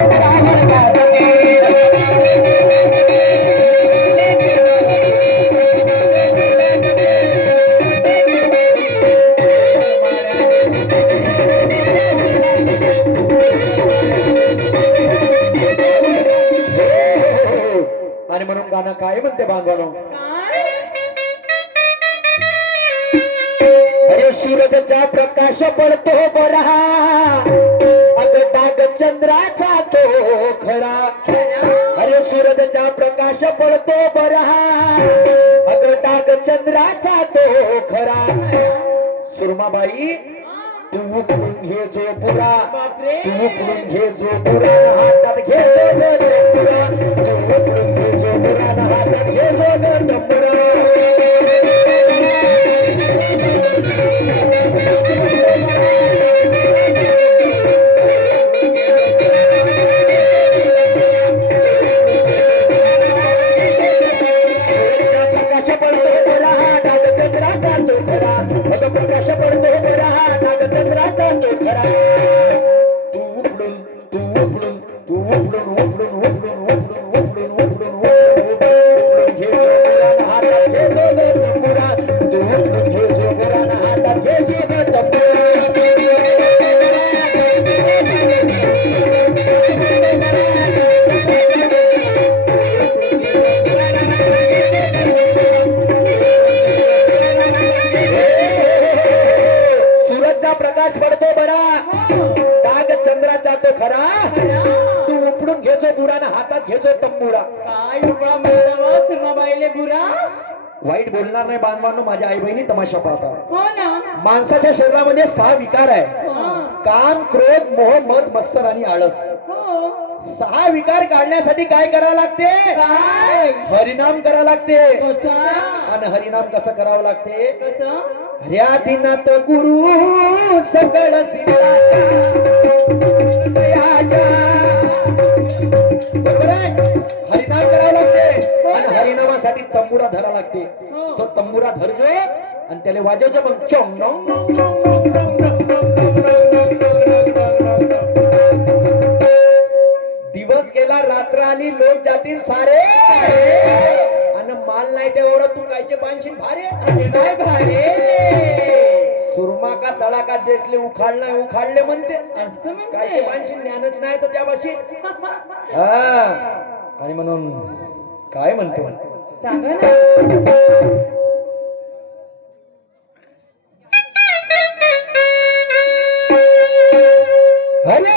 आणि म्हणून गाणं काय म्हणते बांधवानो, अरे सूरजचा प्रकाश पडतो बरा, अग डाग चंद्राचा तो खरा. अरे सूरजचा प्रकाश पडतो बरा, अग डाग चंद्राचा तो खरा. सुरमाबाई तू उकळून घे जो पुरा, तू उकळून घे जो पुरा, हातात घे जो पुरा, तू उकळून घे जो पुरा, हातात घे जो पुरा. प्रकाश पडतो बरा, नाग चंद्राचा तो खरा. तू उघडून तू उघडून तू उघडून उघडून उघडून उघडून उघडून उघडून उघडून घे जो हातात घे जो तंबुरा, तू उघडून घे जो हातात घे जो तंबुरा. प्रकाश पडतो बरा, डाग चंद्राचा तो खरा. तू उपडून घेजो बुरा ना हातात घेजो तंबुरा. काय उपळा म्हणता सुरमाबाईले बुरा? वाईट बोलणार नाही बांधवांनो, माझ्या आई बहिणी तमाशा पाहतात. हो ना. माणसाच्या शरीरामध्ये 6 विकार आहे, काम, क्रोध, मोह, मद, मत्सर आणि आळस. 6 विकार काढण्यासाठी काय करावं लागते? काय? हरिनाम करावं लागते. कसा? आणि हरिनाम कसं करावं लागते? कसं? हऱ्या दिनात गुरु सकळ सिद्धाचा, बरोबर आहे? हरिनाम करावं लागते आणि हरिनामासाठी तंबुरा धरा लागते. तो तंबुरा धरजो आणि त्याला वाजवजो मग चोंग नोंग नोंग नोंग नोंग नोंग. दिवस गेला, रात्र आली, लोक जातील सारे, आणि माल नाही तेवढं तू कायचे पानशील भारे. काय भारे? सुरमा का तडाका देखले उखाडले म्हणते. असं कायचे पानशील ज्ञानच नाही तर त्यापाशी. हा, आणि म्हणून काय म्हणतो सांगा ना. अरे